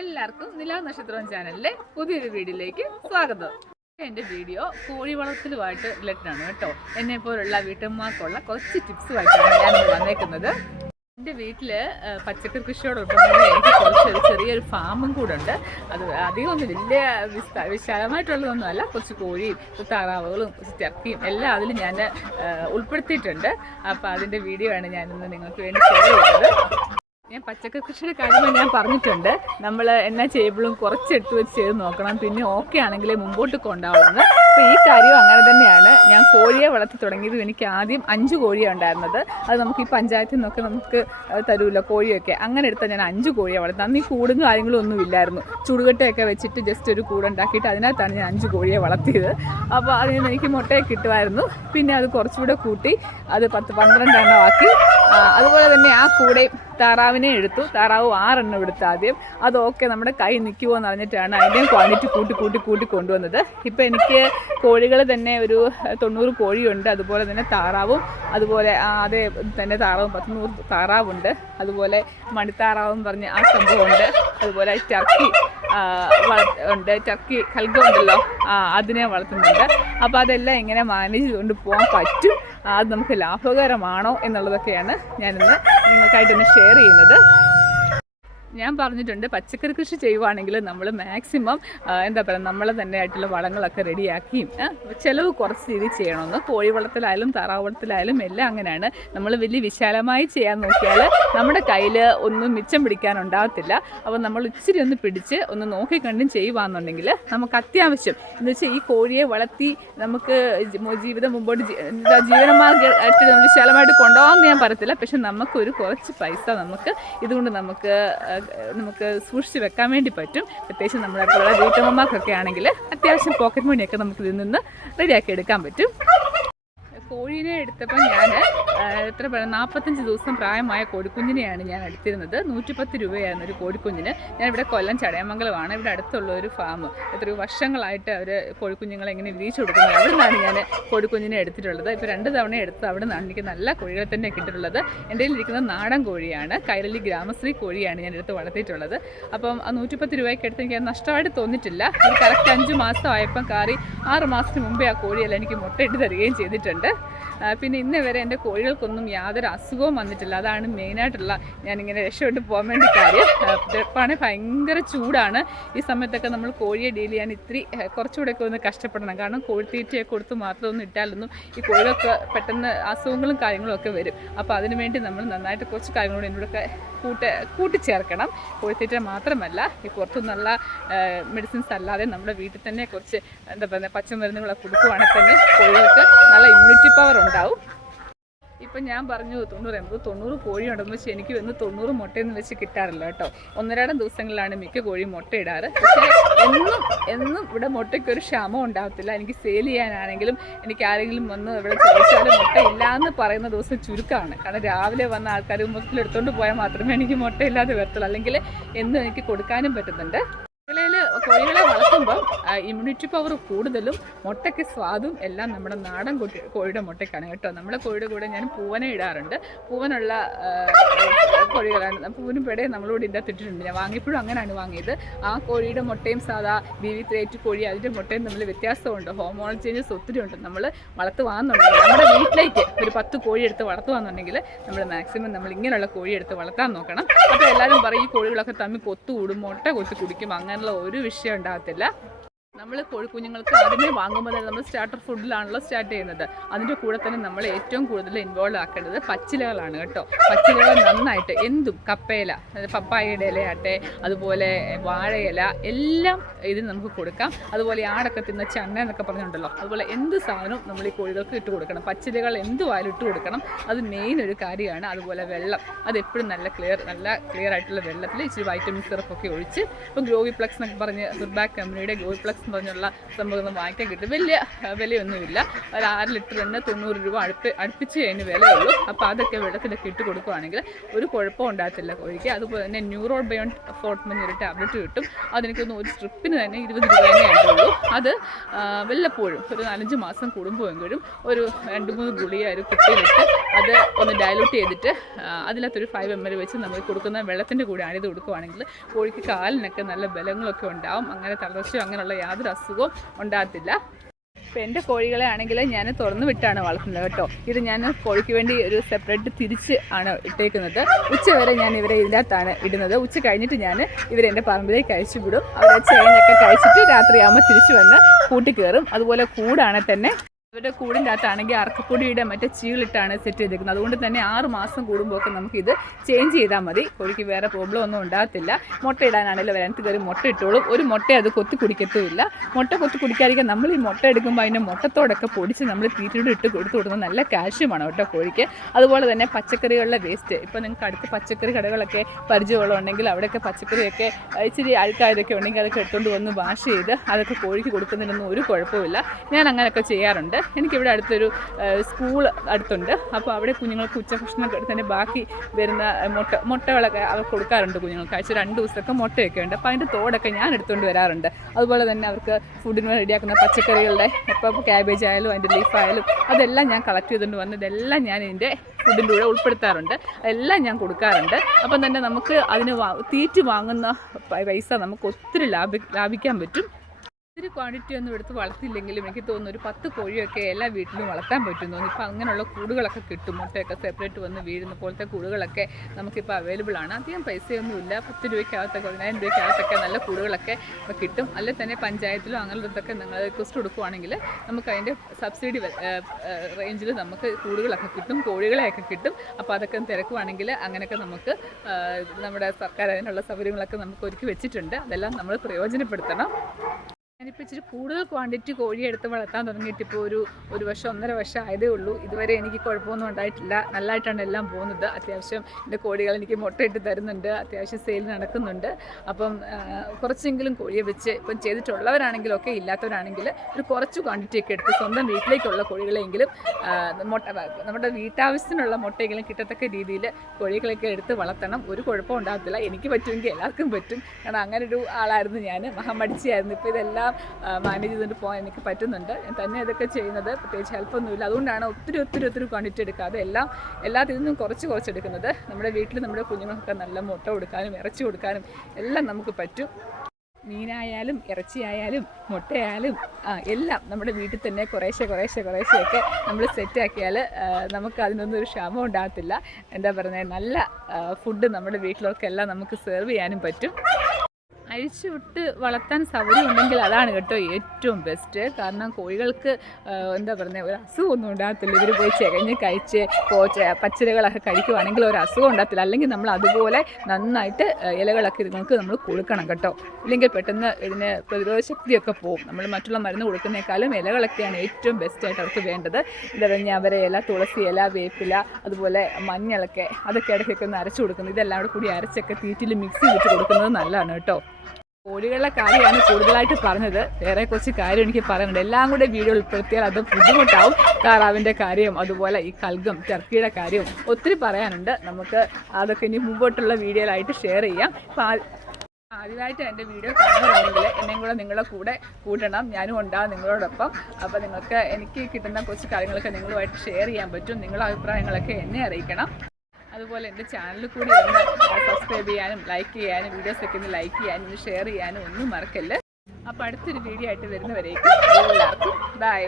എല്ലാവർക്കും നിലാ നക്ഷത്രം ചാനലിലെ പുതിയൊരു വീഡിയോയിലേക്ക് സ്വാഗതം. എന്റെ വീഡിയോ കോഴി വളർത്തലുമായിട്ട് റിലേറ്റഡ് ആണ് കേട്ടോ. എന്നെ പോലുള്ള വീട്ടമ്മമാർക്കുള്ള കുറച്ച് ടിപ്സുമായിട്ടാണ് ഞാൻ വന്നേക്കുന്നത്. എന്റെ വീട്ടിൽ പച്ചക്കറി കൃഷിയോടൊപ്പം തന്നെ എനിക്ക് കുറച്ച് ഒരു ചെറിയൊരു ഫാമും കൂടെ ഉണ്ട്. അത് അധികം ഒന്നും വലിയ വിസ്ത വിശാലമായിട്ടുള്ളതൊന്നുമല്ല. കുറച്ച് കോഴിയും താറാവുകളും കുറച്ച് ചക്കയും എല്ലാം അതിൽ ഞാൻ ഉൾപ്പെടുത്തിയിട്ടുണ്ട്. അപ്പോൾ അതിന്റെ വീഡിയോ ആണ് ഞാനിന്ന് നിങ്ങൾക്ക് വേണ്ടി ചെയ്യുന്നത്. ഞാൻ പച്ചക്കറി കൃഷിയുടെ കാര്യങ്ങൾ ഞാൻ പറഞ്ഞിട്ടുണ്ട്. നമ്മൾ എന്നാ ചെയ്യുമ്പോഴും കുറച്ച് എടുത്ത് വെച്ച് ചെയ്ത് നോക്കണം. പിന്നെ ഓക്കെ ആണെങ്കിലേ മുമ്പോട്ട് കൊണ്ടാവുന്നത് അപ്പോൾ ഈ കാര്യം അങ്ങനെ തന്നെയാണ്. ഞാൻ കോഴിയെ വളർത്തി തുടങ്ങിയത് എനിക്ക് ആദ്യം അഞ്ച് കോഴിയാണ് ഉണ്ടായിരുന്നത്. അത് നമുക്ക് ഈ പഞ്ചായത്തിൽ നിന്നൊക്കെ നമുക്ക് തരുമല്ലോ കോഴിയൊക്കെ. അങ്ങനെ എടുത്താൽ ഞാൻ അഞ്ച് കോഴിയെ വളർത്തി അന്ന് ഈ കൂടും കാര്യങ്ങളും ഒന്നും ഇല്ലായിരുന്നു. ചുടുകട്ടയൊക്കെ വെച്ചിട്ട് ജസ്റ്റ് ഒരു കൂടുണ്ടാക്കിയിട്ട് അതിനകത്താണ് ഞാൻ അഞ്ച് കോഴിയെ വളർത്തിയത്. അപ്പോൾ അതിൽ നിന്ന് എനിക്ക് മുട്ടയൊക്കെ കിട്ടുമായിരുന്നു. പിന്നെ അത് കുറച്ചുകൂടെ കൂട്ടി അത് പത്ത് പന്ത്രണ്ടെണ്ണം ആക്കി അതുപോലെ തന്നെ ആ കൂടെ താറാവിനെ എടുത്തു. താറാവ് ആറെണ്ണം എടുത്ത് ആദ്യം. അതൊക്കെ നമ്മുടെ കൈ നിൽക്കുമോ എന്ന് അറിഞ്ഞിട്ടാണ് അതിന്റെയും ക്വാണ്ടിറ്റി കൂട്ടി കൂട്ടി കൂട്ടി കൊണ്ടുവന്നത്. ഇപ്പം എനിക്ക് കോഴികൾ തന്നെ ഒരു തൊണ്ണൂറ് കോഴിയുണ്ട്. അതുപോലെ തന്നെ താറാവും അതുപോലെ അതേ തന്നെ താറാവും പത്ത് നൂറ് താറാവുണ്ട്. അതുപോലെ മണിത്താറാവും പറഞ്ഞ് ആ സംഭവമുണ്ട്. അതുപോലെ ടർക്കി ഉണ്ട്. ടർക്കി കൽഗ ഉണ്ടല്ലോ. ആ, അതിനെ വളർത്തുന്നുണ്ട്. അപ്പോൾ അതെല്ലാം എങ്ങനെ മാനേജ് ചെയ്തുകൊണ്ട് പോകാൻ പറ്റും. അത് നമുക്ക് ലാഭകരമാണോ എന്നുള്ളതൊക്കെയാണ് ഞാനിന്ന് നിങ്ങൾക്കായിട്ടൊന്ന് ഷെയർ ചെയ്യുന്നത്. ഞാൻ പറഞ്ഞിട്ടുണ്ട് പച്ചക്കറി കൃഷി ചെയ്യുവാണെങ്കിൽ നമ്മൾ മാക്സിമം എന്താ പറയുക നമ്മളെ തന്നെ ആയിട്ടുള്ള വളങ്ങളൊക്കെ റെഡിയാക്കിയും ചിലവ് കുറച്ച് രീതിയിൽ ചെയ്യണമെന്ന്. കോഴി വളത്തിലായാലും താറാവ് വളത്തിലായാലും എല്ലാം അങ്ങനെയാണ്. നമ്മൾ വലിയ വിശാലമായി ചെയ്യാൻ നോക്കിയാൽ നമ്മുടെ കയ്യിൽ ഒന്നും മിച്ചം പിടിക്കാനുണ്ടാകത്തില്ല. അപ്പോൾ നമ്മൾ ഇച്ചിരി ഒന്ന് പിടിച്ച് ഒന്ന് നോക്കിക്കണ്ടും ചെയ്യുവാന്നുണ്ടെങ്കിൽ നമുക്ക് അത്യാവശ്യം. എന്ന് വെച്ചാൽ ഈ കോഴിയെ വളർത്തി നമുക്ക് ജീവിതം മുമ്പോട്ട് ജീവനമായിട്ട് വിശാലമായിട്ട് കൊണ്ടുപോകാമെന്ന് ഞാൻ പറയത്തില്ല. പക്ഷെ നമുക്കൊരു കുറച്ച് പൈസ നമുക്ക് ഇതുകൊണ്ട് നമുക്ക് നമുക്ക് സൂക്ഷിച്ച് വെക്കാൻ വേണ്ടി പറ്റും. പ്രത്യേകിച്ച് നമ്മുടെ പോലുള്ള വീട്ടമ്മമാർക്കൊക്കെ ആണെങ്കിൽ അത്യാവശ്യം പോക്കറ്റ് മണിയൊക്കെ നമുക്ക് ഇതിൽ നിന്ന് റെഡിയാക്കി എടുക്കാൻ പറ്റും. കോഴീനെ എടുത്തപ്പോൾ ഞാൻ എത്ര പറയുക നാൽപ്പത്തഞ്ച് ദിവസം പ്രായമായ കോഴിക്കുഞ്ഞിനെയാണ് ഞാൻ എടുത്തിരുന്നത്. നൂറ്റിപ്പത്ത് രൂപയായിരുന്നു ഒരു കോഴിക്കുഞ്ഞിന്. ഞാൻ ഇവിടെ കൊല്ലം ചടയമംഗലമാണ്. ഇവിടെ അടുത്തുള്ള ഒരു ഫാം. എത്രയോ വർഷങ്ങളായിട്ട് അവർ കോഴിക്കുഞ്ഞുങ്ങളെ ഇങ്ങനെ വിരിച്ചു കൊടുക്കുന്നത് അവിടെ നിന്നാണ് ഞാൻ കോഴിക്കുഞ്ഞിനെ എടുത്തിട്ടുള്ളത്. ഇപ്പോൾ രണ്ട് തവണ എടുത്ത് അവിടെ നിന്നാണ് എനിക്ക് നല്ല കോഴികളെ തന്നെ കിട്ടിയിട്ടുള്ളത്. എന്റെ കയ്യിലിരിക്കുന്നത് നാടൻ കോഴിയാണ്. കൈരളി ഗ്രാമശ്രീ കോഴിയാണ് ഞാൻ എടുത്ത് വളർത്തിയിട്ടുള്ളത്. അപ്പം ആ നൂറ്റിപ്പത്ത് രൂപയ്ക്ക് എടുത്ത് എനിക്ക് നഷ്ടമായിട്ട് തോന്നിയിട്ടില്ല. അത് കറക്റ്റ് അഞ്ച് മാസമായപ്പം കാറി ആറ് മാസത്തിന് മുമ്പേ ആ കോഴിയെല്ലാം എനിക്ക് മുട്ടയിട്ട് തരികയും ചെയ്തിട്ടുണ്ട്. പിന്നെ ഇന്ന് വരെ എന്റെ കോഴികൾക്കൊന്നും യാതൊരു അസുഖവും വന്നിട്ടില്ല. അതാണ് മെയിനായിട്ടുള്ള ഞാനിങ്ങനെ രക്ഷപ്പെട്ട് പോകാൻ വേണ്ടി കാര്യം. ഇപ്പാണ് ഭയങ്കര ചൂടാണ്. ഈ സമയത്തൊക്കെ നമ്മൾ കോഴിയെ ഡീൽ ചെയ്യാൻ ഇത്തിരി കുറച്ചുകൂടെ കുറച്ചുകൂടെയൊക്കെ ഒന്ന് കഷ്ടപ്പെടണം. കാരണം കോഴിത്തീറ്റയൊക്കെ കൊടുത്ത് മാത്രമൊന്നും ഇട്ടാലൊന്നും ഈ കോഴികൾക്ക് പെട്ടെന്ന് അസുഖങ്ങളും കാര്യങ്ങളും ഒക്കെ വരും. അപ്പോൾ അതിനുവേണ്ടി നമ്മൾ നന്നായിട്ട് കുറച്ച് കാര്യങ്ങളോട് എന്നോടൊക്കെ കൂട്ട കൂട്ടിച്ചേർക്കണം. കോഴിത്തീറ്റ മാത്രമല്ല ഈ പുറത്തുനിന്നുള്ള മെഡിസിൻസ് അല്ലാതെ നമ്മുടെ വീട്ടിൽ തന്നെ കുറച്ച് എന്താ പറയുക പച്ചമരുന്നുകളൊക്കെ കൊടുക്കുവാണെങ്കിൽ തന്നെ കോഴികൾക്ക് നല്ല ഇമ്മ്യൂണിറ്റി പവർ ഉണ്ടാവും. ഇപ്പം ഞാൻ പറഞ്ഞു തൊണ്ണൂറ് എൺപത് തൊണ്ണൂറ് കോഴി ഉണ്ടെന്ന് വെച്ചാൽ എനിക്ക് വന്ന് തൊണ്ണൂറ് മുട്ടയെന്ന് വെച്ച് കിട്ടാറില്ല കേട്ടോ. ഒന്നരാടം ദിവസങ്ങളിലാണ് മിക്ക കോഴിയും മുട്ടയിടാറ് പക്ഷേ എന്നും എന്നും ഇവിടെ മുട്ടയ്ക്ക് ഒരു ക്ഷമം ഉണ്ടാകത്തില്ല എനിക്ക് സെയിൽ ചെയ്യാനാണെങ്കിലും എനിക്ക് ആരെങ്കിലും വന്ന് ഇവിടെ ചോദിച്ചാലും മുട്ട ഇല്ല എന്ന് പറയുന്ന ദിവസം ചുരുക്കമാണ്. കാരണം രാവിലെ വന്ന ആൾക്കാർ മൊത്തത്തിൽ എടുത്തുകൊണ്ട് പോയാൽ മാത്രമേ എനിക്ക് മുട്ടയില്ലാതെ വരത്തുള്ളൂ. അല്ലെങ്കിൽ എന്നും എനിക്ക് കൊടുക്കാനും പറ്റുന്നുണ്ട്. കോഴികളെ വളർത്തുമ്പോൾ ഇമ്മ്യൂണിറ്റി പവർ കൂടുതലും മുട്ടയ്ക്ക് സ്വാദും എല്ലാം നമ്മുടെ നാടൻ കുട്ടി കോഴിയുടെ മുട്ടയ്ക്കാണ് കേട്ടോ. നമ്മുടെ കോഴിയുടെ കൂടെ ഞാൻ പൂവനെ ഇടാറുണ്ട്. പൂവനുള്ള കോഴികളാണ്. പൂവനും പെടയും നമ്മളോട് ഇതിന്റെ ഞാൻ വാങ്ങിയപ്പോഴും അങ്ങനെയാണ് വാങ്ങിയത്. ആ കോഴിയുടെ മുട്ടയും സാധാ ബി വി ത്രേറ്റ് കോഴി അതിന്റെ മുട്ടയും തമ്മിൽ വ്യത്യാസമുണ്ട്. ഹോമോൺ ചേഞ്ചസ് ഒത്തിരി ഉണ്ട്. നമ്മൾ വളർത്തുവാന്നുണ്ടെങ്കിൽ നമ്മുടെ വീട്ടിലേക്ക് ഒരു പത്ത് കോഴി എടുത്ത് വളർത്തുവാന്നുണ്ടെങ്കിൽ നമ്മൾ മാക്സിമം നമ്മൾ ഇങ്ങനെയുള്ള കോഴി എടുത്ത് വളർത്താൻ നോക്കണം. അപ്പോൾ എല്ലാവരും പറയും ഈ കോഴികളൊക്കെ തമ്മിൽ കൊത്തുകൂടും മുട്ട കൊത്തി കുടിക്കും അങ്ങനെയുള്ള ഒരു വിഷയം ഉണ്ടാകത്തില്ല. നമ്മൾ കോഴിക്കുഞ്ഞുങ്ങൾക്ക് ആദ്യമേ വാങ്ങുമ്പോൾ തന്നെ നമ്മൾ സ്റ്റാർട്ടർ ഫുഡിലാണല്ലോ സ്റ്റാർട്ട് ചെയ്യുന്നത്. അതിന്റെ കൂടെ തന്നെ നമ്മൾ ഏറ്റവും കൂടുതൽ ഇൻവോൾവ് ആക്കേണ്ടത് പച്ചിലകളാണ് കേട്ടോ. പച്ചിലകൾ നന്നായിട്ട് എന്തും കപ്പയില പപ്പായയുടെ ഇലയാട്ടെ അതുപോലെ വാഴയില എല്ലാം ഇതിന് നമുക്ക് കൊടുക്കാം. അതുപോലെ ആടൊക്കെ തിന്ന ചന്ന എന്നൊക്കെ പറഞ്ഞിട്ടുണ്ടല്ലോ അതുപോലെ എന്ത് സാധനവും നമ്മൾ ഈ കോഴികൾക്ക് ഇട്ട് കൊടുക്കണം. പച്ചിലകൾ എന്തുവായാലും ഇട്ട് കൊടുക്കണം. അത് മെയിൻ ഒരു കാര്യമാണ്. അതുപോലെ വെള്ളം. അത് എപ്പോഴും നല്ല ക്ലിയർ നല്ല ക്ലിയർ ആയിട്ടുള്ള വെള്ളത്തിൽ ഇച്ചിരി വൈറ്റമിൻ സിറപ്പൊക്കെ ഒഴിച്ച് ഇപ്പം ഗ്ലോവി പ്ലക്സ് എന്നൊക്കെ പറഞ്ഞ് ദുർബാക് കമ്പനിയുടെ ഗ്ലോവി പ്ലക്സ് എന്ന് പറഞ്ഞുള്ള സംഭവം വാങ്ങിക്കാൻ കിട്ടും. വലിയ വിലയൊന്നുമില്ല. ഒരു ആറ് ലിറ്ററിന് തൊണ്ണൂറ് രൂപ അടുപ്പ് അടുപ്പിച്ച് കഴിഞ്ഞ് വിലയുള്ളൂ. അപ്പോൾ അതൊക്കെ വെള്ളത്തിലൊക്കെ ഇട്ട് കൊടുക്കുകയാണെങ്കിൽ ഒരു കുഴപ്പവും ഉണ്ടാകത്തില്ല കോഴിക്ക്. അതുപോലെ തന്നെ ന്യൂറോ ബയോൺ ഫോർട്ട് ഒരു ടാബ്ലറ്റ് കിട്ടും. അതെനിക്കൊന്ന് ഒരു സ്ട്രിപ്പിന് തന്നെ ഇരുപത് രൂപ തന്നെ ആയിട്ടുള്ളൂ. അത് വല്ലപ്പോഴും ഒരു നാലഞ്ച് മാസം കൂടുമ്പോഴെങ്കിലും ഒരു രണ്ട് മൂന്ന് ഗുളിക ഒരു കുട്ടിയിലിട്ട് അത് ഒന്ന് ഡയലൂട്ട് ചെയ്തിട്ട് അതിനകത്തൊരു ഫൈവ് എം എൽ വെച്ച് നമ്മൾ കൊടുക്കുന്ന വെള്ളത്തിന്റെ കൂടെ ആണിത് കൊടുക്കുകയാണെങ്കിൽ കോഴിക്ക് കാലിനൊക്കെ നല്ല ബലങ്ങളൊക്കെ ഉണ്ടാവും. അങ്ങനെ തളർച്ചയോ അങ്ങനെയുള്ള യാതൊരു അസുഖവും ഉണ്ടാകത്തില്ല. ഇപ്പം എന്റെ കോഴികളെ ആണെങ്കിൽ ഞാൻ തുറന്നു വിട്ടാണ് വളർത്തുന്നത് കേട്ടോ. ഇത് ഞാൻ കോഴിക്ക് വേണ്ടി ഒരു സെപ്പറേറ്റ് തിരിച്ച് ആണ് ഇട്ടേക്കുന്നത്. ഉച്ച വരെ ഞാൻ ഇവരെ ഇതിനകത്താണ് ഇടുന്നത്. ഉച്ച കഴിഞ്ഞിട്ട് ഞാൻ ഇവരെ എന്റെ പറമ്പിലേക്ക് അയച്ചു വിടും അവരെ ചേനൊക്കെ കഴിച്ചിട്ട് രാത്രിയാകുമ്പോൾ തിരിച്ചു വന്ന് കൂട്ടിക്കയറും അതുപോലെ കൂടാണെങ്കിൽ തന്നെ ഇവരുടെ കൂടിന്റെ അകത്താണെങ്കിൽ അറക്കപ്പൊടിയുടെ മറ്റേ ചീളിട്ടാണ് സെറ്റ് ചെയ്തിരിക്കുന്നത് അതുകൊണ്ട് തന്നെ ആറ് മാസം കൂടുമ്പോൾ ഒക്കെ നമുക്കിത് ചേഞ്ച് ചെയ്താൽ മതി. കോഴിക്ക് വേറെ പ്രോബ്ലം ഒന്നും ഉണ്ടാകത്തില്ല. മുട്ട ഇടാനാണെങ്കിലും അതിനകത്ത് കയറി മുട്ട ഇട്ടോളും. ഒരു മുട്ട അത് കൊത്തി കുടിക്കത്തുമില്ല. മുട്ട കൊത്തി കുടിക്കാതിരിക്കാൻ നമ്മൾ ഈ മുട്ട എടുക്കുമ്പോൾ അതിന്റെ മുട്ടത്തോടൊക്കെ പൊടിച്ച് നമ്മൾ തീറ്റയുടെ ഇട്ട് കൊടുത്തു കൊടുക്കുന്നത് നല്ല കാൽഷ്യമാണ് കേട്ടോ കോഴിക്ക്. അതുപോലെ തന്നെ പച്ചക്കറികളുടെ വേസ്റ്റ് ഇപ്പോൾ നിങ്ങൾക്ക് അടുത്ത് പച്ചക്കറി കടകളൊക്കെ പരിചയമുള്ളതുണ്ടെങ്കിൽ അവിടെയൊക്കെ പച്ചക്കറിയൊക്കെ ഇച്ചിരി ആൾക്കാരൊക്കെ ഉണ്ടെങ്കിൽ അതൊക്കെ എടുത്തുകൊണ്ട് വന്ന് വാഷ് ചെയ്ത് അതൊക്കെ കോഴിക്ക് കൊടുക്കുന്നതിനൊന്നും ഒരു കുഴപ്പമില്ല ഞാൻ അങ്ങനെയൊക്കെ ചെയ്യാറുണ്ട്. എനിക്കിവിടെ അടുത്തൊരു സ്കൂൾ അടുത്തുണ്ട്. അപ്പോൾ അവിടെ കുഞ്ഞുങ്ങൾക്ക് ഉച്ചഭക്ഷണം തന്നെ ബാക്കി വരുന്ന മുട്ട മുട്ടകളൊക്കെ അവർ കൊടുക്കാറുണ്ട് കുഞ്ഞുങ്ങൾക്ക്. ആഴ്ച രണ്ട് ദിവസമൊക്കെ മുട്ടയൊക്കെ ഉണ്ട്. അപ്പോൾ അതിന്റെ തോടൊക്കെ ഞാൻ എടുത്തുകൊണ്ട് വരാറുണ്ട്. അതുപോലെ തന്നെ അവർക്ക് ഫുഡിന് റെഡിയാക്കുന്ന പച്ചക്കറികളുടെ ഇപ്പോൾ ക്യാബേജ് ആയാലും അതിന്റെ ലീഫായാലും അതെല്ലാം ഞാൻ കളക്ട് ചെയ്തുകൊണ്ട് വന്ന് ഇതെല്ലാം ഞാൻ ഇതിന്റെ ഫുഡിന്റെ കൂടെ ഉൾപ്പെടുത്താറുണ്ട്. എല്ലാം ഞാൻ കൊടുക്കാറുണ്ട്. അപ്പം തന്നെ നമുക്ക് അതിന് തീറ്റ് വാങ്ങുന്ന പൈസ നമുക്ക് ഒത്തിരി ലാഭി ലാഭിക്കാൻ പറ്റും. ഒത്തിരി ക്വാണ്ടിറ്റി ഒന്നും എടുത്ത് വളർത്തില്ലെങ്കിലും എനിക്ക് തോന്നുന്നു ഒരു പത്ത് കോഴിയൊക്കെ എല്ലാ വീട്ടിലും വളർത്താൻ പറ്റും തോന്നുന്നു. ഇപ്പം അങ്ങനെയുള്ള കൂടുകളൊക്കെ കിട്ടും. മുട്ടയൊക്കെ സെപ്പറേറ്റ് വന്ന് വീഴുന്ന പോലത്തെ കൂടുകളൊക്കെ നമുക്കിപ്പോൾ അവൈലബിൾ ആണ്. അധികം പൈസയൊന്നുമില്ല. പത്ത് രൂപയ്ക്കകത്തൊക്കെ പതിനായിരം രൂപയ്ക്കകത്തൊക്കെ നല്ല കൂടുകളൊക്കെ കിട്ടും. അല്ലെ തന്നെ പഞ്ചായത്തിലോ അങ്ങനെയുള്ളതൊക്കെ നിങ്ങൾ റിക്വസ്റ്റ് കൊടുക്കുവാണെങ്കിൽ നമുക്ക് അതിന്റെ സബ്സിഡി റേഞ്ചിൽ നമുക്ക് കൂടുകളൊക്കെ കിട്ടും കോഴികളെയൊക്കെ കിട്ടും. അപ്പോൾ അതൊക്കെ തിരക്കുവാണെങ്കിൽ അങ്ങനെയൊക്കെ നമുക്ക് നമ്മുടെ സർക്കാർ അതിനുള്ള സൗകര്യങ്ങളൊക്കെ നമുക്ക് ഒരുക്കി വെച്ചിട്ടുണ്ട്. അതെല്ലാം നമ്മൾ പ്രയോജനപ്പെടുത്തണം. ഞാനിപ്പോൾ ഇച്ചിരി കൂടുതൽ ക്വാണ്ടിറ്റി കോഴി എടുത്ത് വളർത്താൻ തുടങ്ങിയിട്ട് ഇപ്പോൾ ഒരു ഒരു വർഷം ഒന്നര വർഷം ആയതേ ഉള്ളൂ. ഇതുവരെ എനിക്ക് കുഴപ്പമൊന്നും ഉണ്ടായിട്ടില്ല. നല്ലതായിട്ടാണ് എല്ലാം പോകുന്നത്. അത്യാവശ്യം എന്റെ കോഴികൾ എനിക്ക് മുട്ടയിട്ട് തരുന്നുണ്ട്. അത്യാവശ്യം സെയിൽ നടക്കുന്നുണ്ട്. അപ്പം കുറച്ചെങ്കിലും കോഴിയെ വെച്ച് ഇപ്പം ചെയ്തിട്ടുള്ളവരാണെങ്കിലൊക്കെ ഇല്ലാത്തവരാണെങ്കിൽ ഒരു കുറച്ച് ക്വാണ്ടിറ്റി ഒക്കെ എടുത്ത് സ്വന്തം വീട്ടിലേക്കുള്ള കോഴികളെങ്കിലും മുട്ട നമ്മുടെ വീട്ടാവശ്യത്തിനുള്ള മുട്ടയെങ്കിലും കിട്ടത്തക്ക രീതിയിൽ കോഴികളൊക്കെ എടുത്ത് വളർത്തണം. ഒരു കുഴപ്പം ഉണ്ടാകത്തില്ല. എനിക്ക് പറ്റുമെങ്കിൽ എല്ലാവർക്കും പറ്റും. കാരണം അങ്ങനെ ഒരു ആളായിരുന്നു ഞാൻ. മഹാമടിച്ചിയായിരുന്നു. ഇപ്പോൾ ഇതെല്ലാം മാനേജ് ചെയ്തുകൊണ്ട് പോകാൻ എനിക്ക് പറ്റുന്നുണ്ട്. തന്നെ ഇതൊക്കെ ചെയ്യുന്നത്. പ്രത്യേകിച്ച് ഹെൽപ്പൊന്നുമില്ല അതുകൊണ്ടാണ് ഒത്തിരി ഒത്തിരി ഒത്തിരി ക്വാണ്ടിറ്റി എടുക്കാതെ എല്ലാം എല്ലാത്തിൽ നിന്നും കുറച്ച് കുറച്ച് എടുക്കുന്നത്. നമ്മുടെ വീട്ടിൽ നമ്മുടെ കുഞ്ഞുങ്ങൾക്കൊക്കെ നല്ല മുട്ട കൊടുക്കാനും ഇറച്ചി കൊടുക്കാനും എല്ലാം നമുക്ക് പറ്റും. മീനായാലും ഇറച്ചിയായാലും മുട്ടയായാലും എല്ലാം നമ്മുടെ വീട്ടിൽ തന്നെ കുറേശ്ശെ കുറേശ്ശെ കുറേശ്ശെയൊക്കെ നമ്മൾ സെറ്റാക്കിയാൽ നമുക്ക് അതിനൊന്നും ഒരു ക്ഷാമം ഉണ്ടാകത്തില്ല. എന്താ പറയുന്നത് നല്ല ഫുഡ് നമ്മുടെ വീട്ടിലൊക്കെ എല്ലാം നമുക്ക് സെർവ് ചെയ്യാനും പറ്റും. അഴിച്ചുവിട്ട് വളർത്താൻ സൗകര്യം ഉണ്ടെങ്കിൽ അതാണ് കേട്ടോ ഏറ്റവും ബെസ്റ്റ് കാരണം കോഴികൾക്ക് എന്താ പറയുന്നത് ഒരു അസുഖമൊന്നും ഉണ്ടാകത്തില്ല. ഇവർ പോയി ചെകഞ്ഞ് കഴിച്ച് പോച്ച പച്ചിലകളൊക്കെ കഴിക്കുവാണെങ്കിൽ ഒരു അസുഖം ഉണ്ടാകത്തില്ല. അല്ലെങ്കിൽ നമ്മൾ അതുപോലെ നന്നായിട്ട് ഇലകളൊക്കെ ഇതുങ്ങൾക്ക് നമ്മൾ കൊടുക്കണം കേട്ടോ. ഇല്ലെങ്കിൽ പെട്ടെന്ന് ഇതിന് പ്രതിരോധ ശക്തിയൊക്കെ പോകും നമ്മൾ മറ്റുള്ള മരുന്ന് കൊടുക്കുന്നേക്കാളും ഇലകളൊക്കെയാണ് ഏറ്റവും ബെസ്റ്റായിട്ട് അവർക്ക് വേണ്ടത്. പറയുക അവരെ ഇല തുളസി ഇല വേപ്പില അതുപോലെ മഞ്ഞളൊക്കെ അതൊക്കെ ഇടയ്ക്കൊക്കെ ഒന്ന് അരച്ചു കൊടുക്കുന്നത് ഇതെല്ലാം കൂടി അരച്ചൊക്കെ തീറ്റിൽ മിക്സ് ചെയ്തിട്ട് കൊടുക്കുന്നത് നല്ലതാണ് കേട്ടോ. കോഴികളുടെ കാര്യമാണ് കൂടുതലായിട്ട് പറഞ്ഞത്. വേറെ കുറച്ച് കാര്യം എനിക്ക് പറയുന്നുണ്ട് എല്ലാം കൂടെ വീഡിയോ ഉൾപ്പെടുത്തിയാൽ അത് ബുദ്ധിമുട്ടാവും. താറാവിന്റെ കാര്യം അതുപോലെ ഈ കൽഗം ടർക്കിയുടെ കാര്യവും ഒത്തിരി പറയാനുണ്ട്. നമുക്ക് അതൊക്കെ ഇനി മുമ്പോട്ടുള്ള വീഡിയോയിലായിട്ട് ഷെയർ ചെയ്യാം. ആദ്യമായിട്ട് എന്റെ വീഡിയോ കാണുന്നുണ്ടെങ്കിൽ എന്നെയും കൂടെ നിങ്ങളുടെ കൂടെ കൂട്ടണം ഞാനും ഉണ്ടാകും നിങ്ങളോടൊപ്പം. അപ്പോൾ നിങ്ങൾക്ക് എനിക്ക് കിട്ടുന്ന കുറച്ച് കാര്യങ്ങളൊക്കെ നിങ്ങളുമായിട്ട് ഷെയർ ചെയ്യാൻ പറ്റും. നിങ്ങളുടെ അഭിപ്രായങ്ങളൊക്കെ എന്നെ അറിയിക്കണം. അതുപോലെ എന്റെ ചാനലിൽ കൂടി ഒന്ന് സബ്സ്ക്രൈബ് ചെയ്യാനും ലൈക്ക് ചെയ്യാനും വീഡിയോസ് ഒക്കെ ഒന്ന് ലൈക്ക് ചെയ്യാനും ഷെയർ ചെയ്യാനും ഒന്നും മറക്കല്ല്. അപ്പോൾ അടുത്തൊരു വീഡിയോ ആയിട്ട് വരുന്നവരേക്കും എല്ലാവർക്കും ബൈ